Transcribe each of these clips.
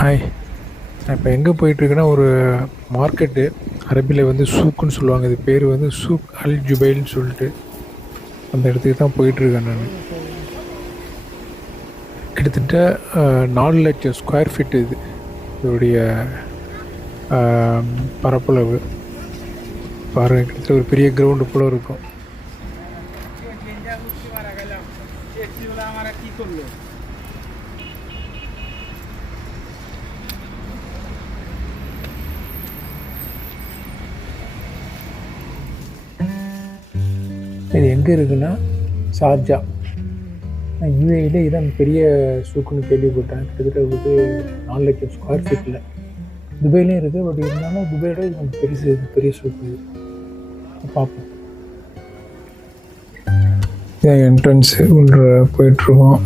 Hi நான் இப்போ எங்கே போயிட்டுருக்கேன்னா ஒரு மார்க்கெட்டு அரபியில் வந்து சூக்குன்னு சொல்லுவாங்க. இது பேர் வந்து சூக் அல் ஜுபைல்னு சொல்லிட்டு அந்த இடத்துக்கு தான் போயிட்டுருக்கேன் நான். கிட்டத்தட்ட நாலு லட்சம் ஸ்கொயர் ஃபீட் இது. இதோடைய பரப்பளவு. பாருங்கள் கிட்டத்தட்ட ஒரு பெரிய கிரவுண்டு போல இருக்கும். எங்கே இருக்குன்னா ஷார்ஜா. நான் யூஏயில் இதான் பெரிய சூக்குன்னு கேள்விப்பட்டேன். கிட்டத்தட்ட வந்து நாலு லட்சம் ஸ்கொயர் ஃபீட்டில் துபாயிலையும் இருக்குது பட் இருந்தாலும் துபாயோட இது கொஞ்சம் பெருசு இது பெரிய சூக்கு இது. பார்ப்போம். இதான் என்ட்ரன்ஸு உள்ள போயிட்டுருக்கோம்.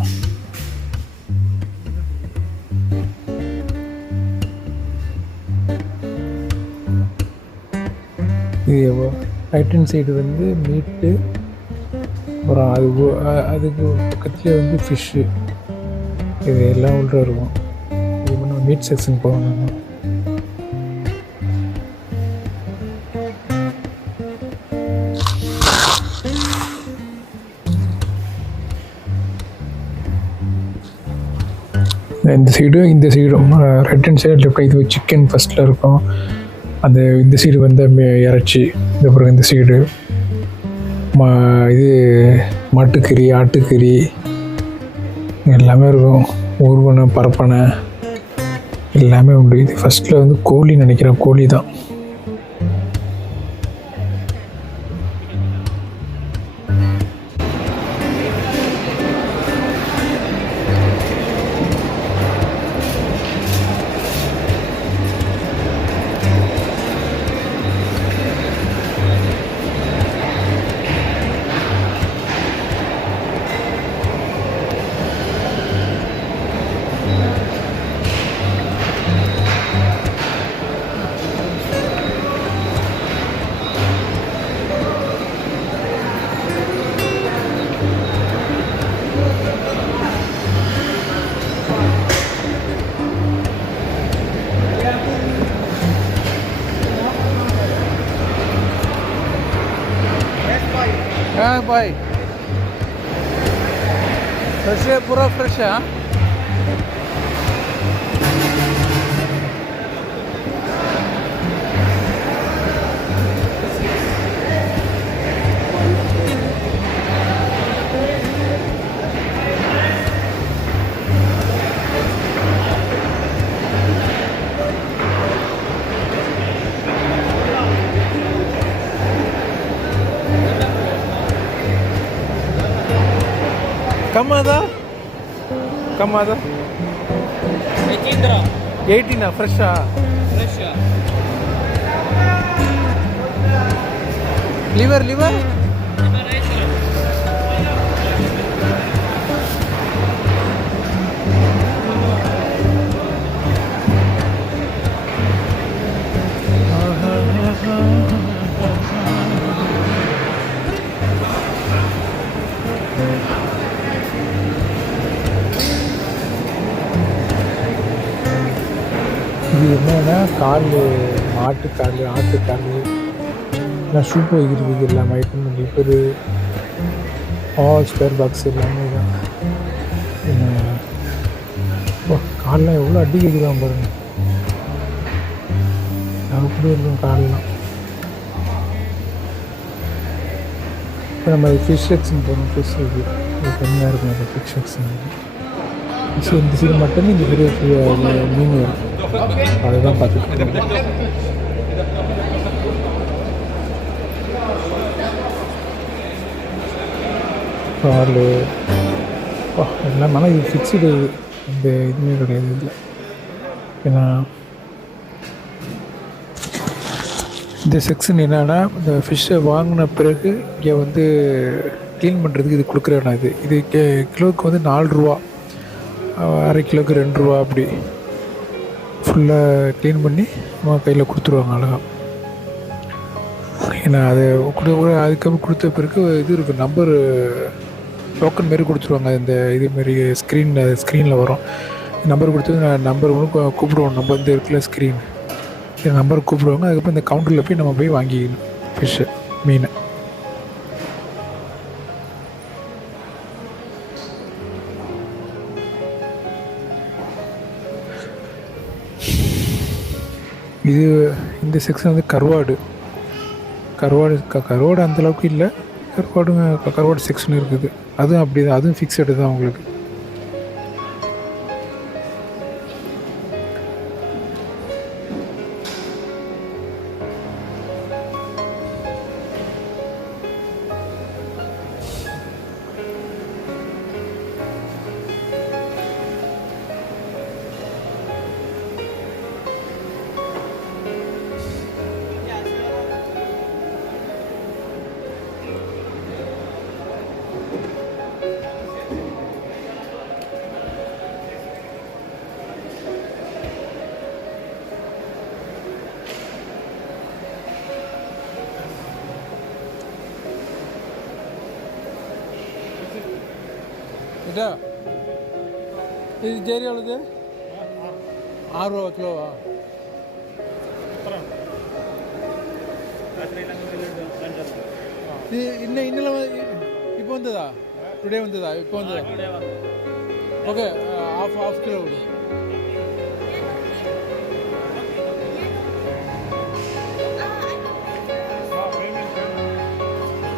இது ரைட் ஹேண்ட் சைடு வந்து மீட்டு அப்புறம் அது அதுக்கு பக்கத்துலேயே வந்து ஃபிஷ்ஷு இது எல்லாம் உள்ள இருக்கும் இது நம்ம மீட் செக்ஷன் போகணும். இந்த சைடும் இந்த சைடும் ரைட் ஹேண்ட் சைடு லெஃப்ட் இது சிக்கன் ஃபஸ்ட்டில் இருக்கும். அந்த இந்த சைடு வந்து மே- இறைச்சி அப்புறம் இந்த சைடு மா இது மாட்டுக்கறி ஆட்டுக்கறி எல்லாமே இருக்கும். ஊர்வனை பரப்பனை எல்லாமே உண்டு. இது ஃபஸ்ட்டில் வந்து கோழி நினைக்கிறேன். கோழி தான் ರೂಪಾಯಿ ಫ್ರೆಶೇ ಪೂರ ಕಮ್ಮದ? ಕಮ್ಮದ? ಏಯ್ಟೀನ ಫ್ರೆಶ್ ಲಿವರ್ ಲಿವರ್ கால் மாட்டுக்கால் ஆட்டுக்கால் எல்லாம் சூப்பர் வைக்கிறதுக்கு எல்லாம் ஐட்டம் லிப்பரு ஆல் ஸ்பேர் பாக்ஸ் எல்லாமே தான் என்ன? ஓ கால்லாம் எவ்வளோ அடி கேட்குதான் பாருங்க அப்படி இருக்கும் கால்லாம். இப்போ நம்ம ஃபிஷ் செக்ஷன் போகணும். ஃபிஷ் இது கம்மியாக இருக்கும். அந்த ஃபிஷ் செக்ஷன் ஸோ இந்த சைடு மட்டும் இந்த பெரிய பெரிய மீன் இருக்கும் அதுதான் பார்த்துட்டு பால் எல்லாம் ஆனால் இது ஃபிக்ஸ்டு இந்த இதுவுமே கிடையாது இதில் ஏன்னா இந்த செக்ஷன் என்னன்னா இந்த ஃபிஷ்ஷை வாங்கின பிறகு இங்கே வந்து க்ளீன் பண்ணுறதுக்கு இது கொடுக்குற இடம் இது இது கே- கிலோவுக்கு வந்து நாலு ரூபா அரை கிலோவுக்கு ரெண்டு ரூபா அப்படி ஃபுல்லாக க்ளீன் பண்ணி நம்ம கையில் கொடுத்துருவாங்க அழகா. ஏன்னா அது கொடு கூட அதுக்கப்புறம் கொடுத்த பிறகு இது இருக்குது நம்பரு டோக்கன் மாரி கொடுத்துருவாங்க. இந்த இதுமாரி ஸ்க்ரீன் ஸ்க்ரீனில் ஸ்க்ரீனில் வரும். நம்பர் கொடுத்து நான் நம்பர் ஒன்று கூப்பிடுவோம். நம்ம வந்து இருக்குல்ல ஸ்க்ரீன் இந்த நம்பர் கூப்பிடுவாங்க. அதுக்கப்புறம் இந்த கவுண்டரில் போய் நம்ம போய் வாங்கிக்கணும் ஃபிஷ்ஷு இது இந்த செக்ஷன் வந்து கருவாடு. கருவாடு க கருவாடு அந்தளவுக்கு இல்லை. கருவாடுங்க கருவாடு செக்ஷன் இருக்குது. அதுவும் அப்படி தான் அதுவும் ஃபிக்ஸடு தான் உங்களுக்கு. இதா இது ஜேரி எவ்வளோது ஆறு ரூபா கிலோவா? இது இன்னும் இன்னும் இப்போ வந்ததா? டுடே வந்ததா? இப்போ வந்ததா? ஓகே ஆஃப் ஆஃப் கிலோ விடு.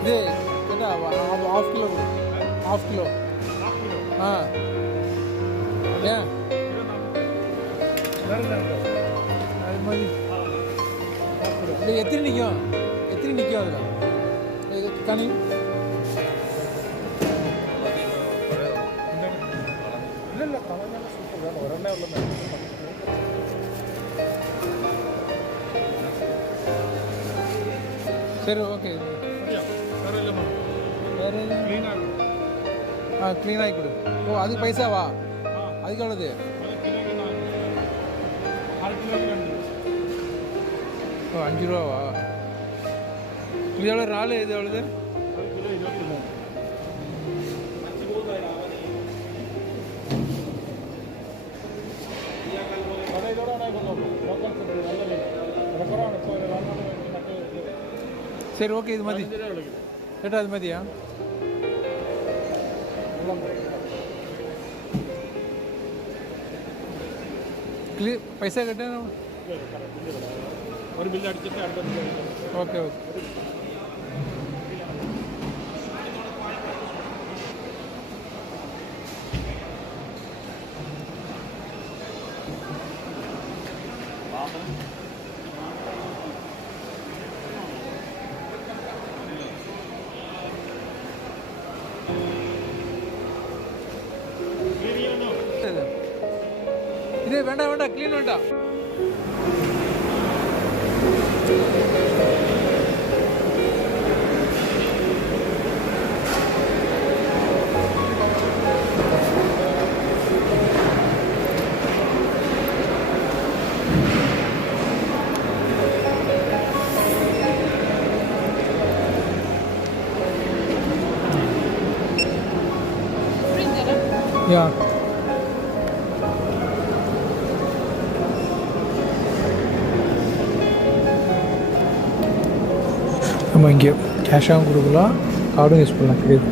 இது கேட்டா ஆஃப் கிலோ விடு. Half kilo. ஆ ஏன் அது மாதிரி இது எத்தனை நிற்கும் எத்தனை நிற்கும் அதில் இது கனி சரி ஓகே வேறு ஆ க்ளீன் கொடு. ஓ அதுக்கு பைசாவா? அதுக்கு எவ்வளோது ஓ அஞ்சு ரூபாவா? இது எவ்வளோ நாலு இது எவ்வளோது சரி ஓகே இது மாதிரி கேட்டால் அது மாதிரியா പൈസ കിട്ടാൻ ഒരു ബില്ല് അടിച്ചിട്ട്. Okay okay Yeah. கேஷாகவும் கொடுக்கலாம் கார்டும் யூஸ் பண்ணலாம் கிடையாது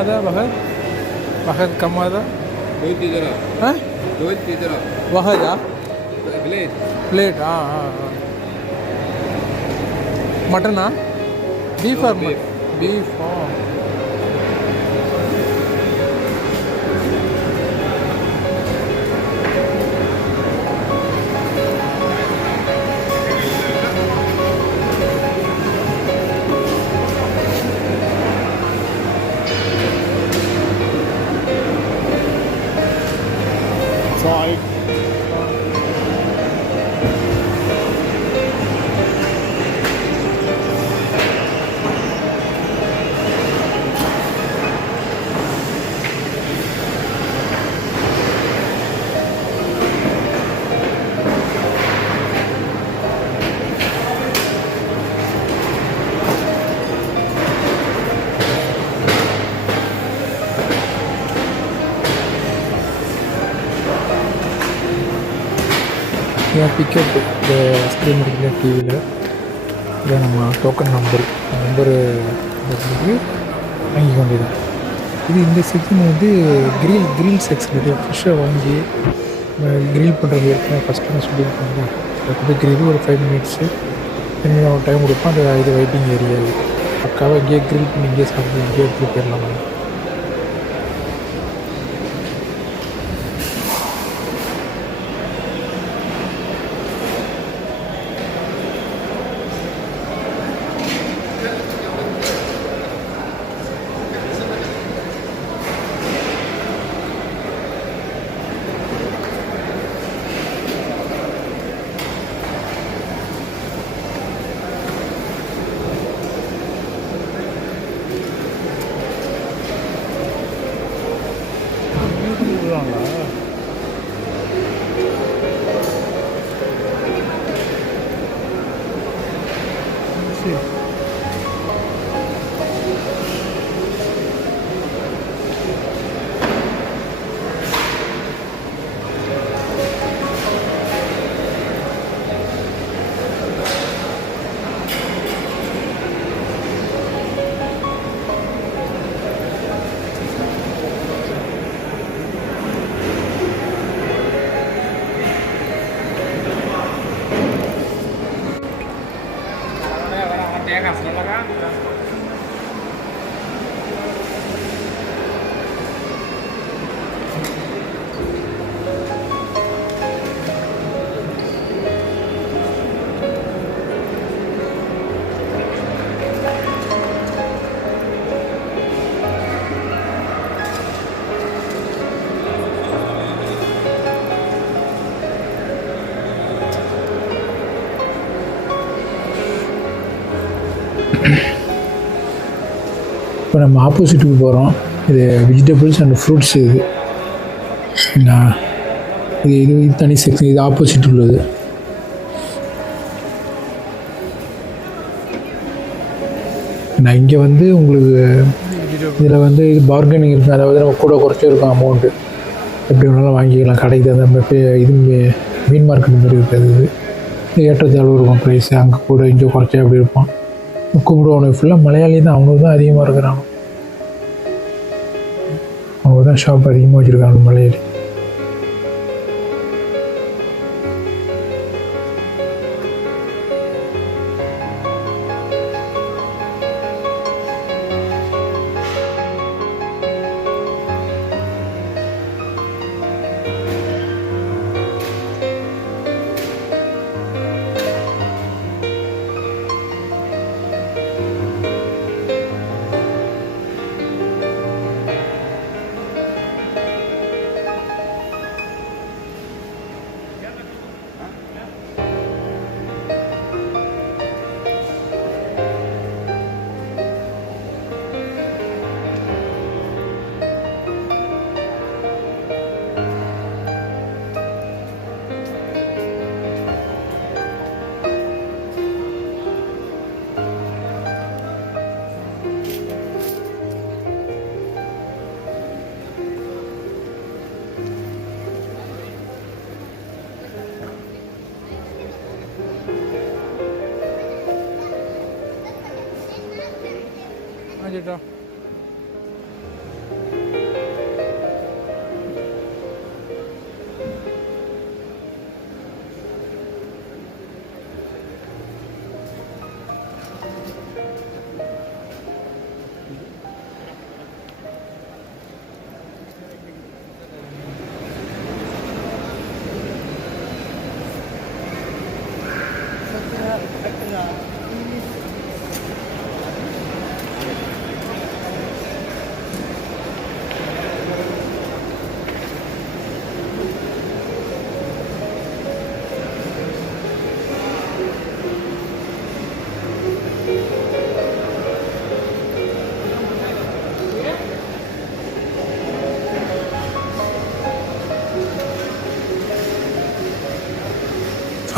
கம்மாதா வகத் வகத் கம்மாதா? வகதா? பிளேட். ஆ ஆ மட்டனா? பீஃபார் மட்டன் பீஃபா. என் பிக்கப் இந்த ஸ்க்ரீன் இருக்கிற டிவியில் இதான் நம்ம டோக்கன் நம்பர் நம்பரு வாங்கி வாங்கிக்க இது இந்த செக்ஷன் வந்து கிரில் கிரில் செக்ஷன் இது ஃபிஷ்ஷை வாங்கி கிரில் பண்ணுறது ஏற்கனவே ஃபஸ்ட்டு நான் சொல்லியிருப்பாங்க அதுக்கு கிரில் ஒரு ஃபைவ் மினிட்ஸு டென் டைம் கொடுப்போம். அந்த இது வெயிட்டிங் ஏரியா பக்காவாக இங்கேயே கிரில் பண்ணி இங்கேயே சாப்பிட்டு இங்கேயே எடுத்துகிட்டு போயிடலாம்? இப்போ நம்ம ஆப்போசிட்டுக்கு போகிறோம் இது வெஜிடபிள்ஸ் அண்ட் ஃப்ரூட்ஸ் இது. நான் இது இது தனி செக்ஷன் இது ஆப்போசிட் உள்ளது. நான் இங்கே வந்து உங்களுக்கு இதில் வந்து இது பார்கனிங் இருக்கும் அதாவது நம்ம கூட குறைச்சி இருக்கும் அமௌண்ட்டு எப்படி வேணாலும் வாங்கிக்கலாம். கடைக்கு தகுந்த இது மீன் மார்க்கெட் மாதிரி இருக்காது இது ஏற்றத்தாழ்வு இருக்கும் ப்ரைஸ் அங்கே கூட இங்கே குறைச்சா அப்படி இருப்பான். கும்பிடுவானு ஃபுல்லாக மலையாளி தான். அவனுக்கு தான் அதிகமாக இருக்கிறான் தான் ஷாப் அதிகமாக வச்சுருக்காங்க மலையாளி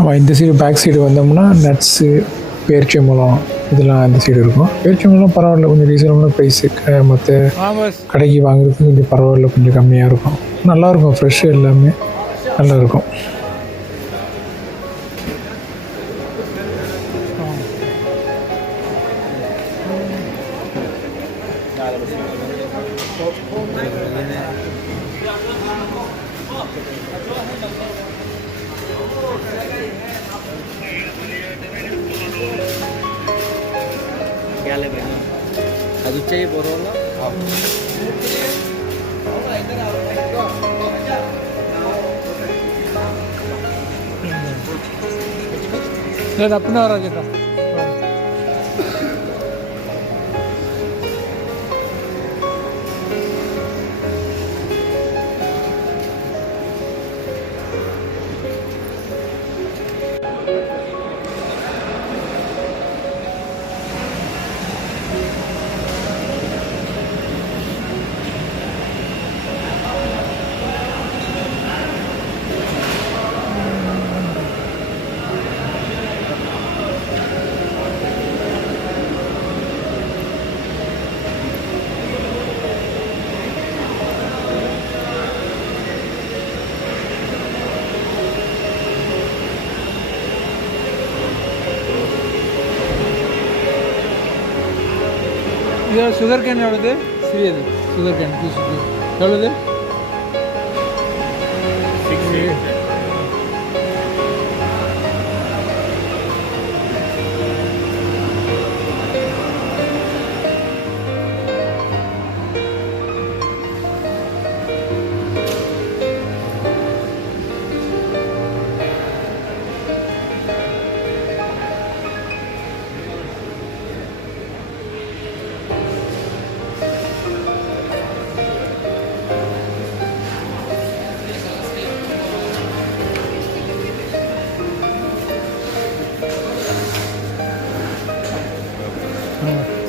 ஆமாம் இந்த சைடு பேக் சைடு வந்தோம்னா நட்ஸு பேரிச்சம்பழம் இதெல்லாம் இந்த சைடு இருக்கும். பேரிச்சம்பழம் பரவாயில்ல கொஞ்சம் ரீசனபிளான ப்ரைஸுக்கு மற்ற கடைக்கு வாங்குறதுக்கு கொஞ்சம் பரவாயில்ல கொஞ்சம் கம்மியாக இருக்கும். நல்லாயிருக்கும் ஃப்ரெஷ்ஷு எல்லாமே. நல்லா नीचे ही बोलो ना आप अपना और आगे था சுகர் கேன் எவ்வளோது சிறியது. சுகர் கேன் ஜூஸ் எவ்வளோது 嗯。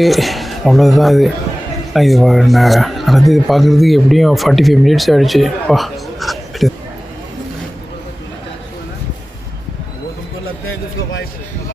ஓகே அவ்வளோதான் இது. நான் இது நான் இது பார்க்குறதுக்கு எப்படியும் ஃபார்ட்டி ஃபைவ் மினிட்ஸ் ஆகிடுச்சு வா.